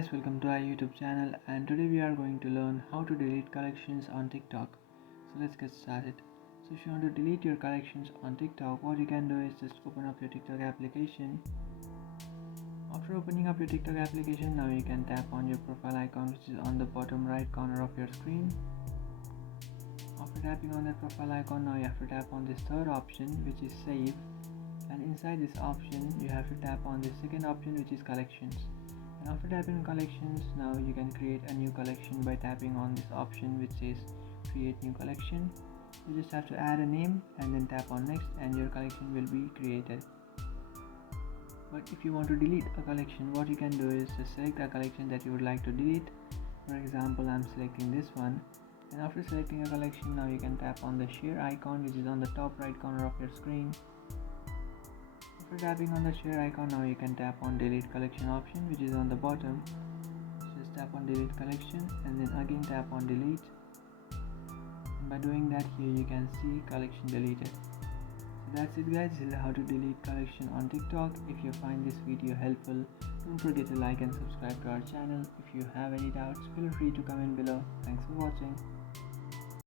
guys, welcome to our YouTube channel, and today we are going to learn how to delete collections on TikTok. So let's get started. So if you want to delete your collections on TikTok, what you can do is just open up your TikTok application. After opening up your TikTok application, now you can tap on your profile icon, which is on the bottom right corner of your screen. After tapping on that profile icon, now you have to tap on this third option, which is save, and inside this option you have to tap on the second option, which is collections. And after tapping on collections, now you can create a new collection by tapping on this option which says create new collection. You just have to add a name and then tap on next, and your collection will be created. But if you want to delete a collection, what you can do is just select a collection that you would like to delete. For example, I'm selecting this one, and after selecting a collection, now you can tap on the share icon, which is on the top right corner of your screen. After tapping on the share icon, now you can tap on delete collection option, which is on the bottom. Just tap on delete collection and then again tap on delete, and by doing that, here you can see collection deleted. So that's it guys, this is how to delete collection on TikTok. If you find this video helpful, don't forget to like and subscribe to our channel. If you have any doubts, feel free to comment below. Thanks for watching.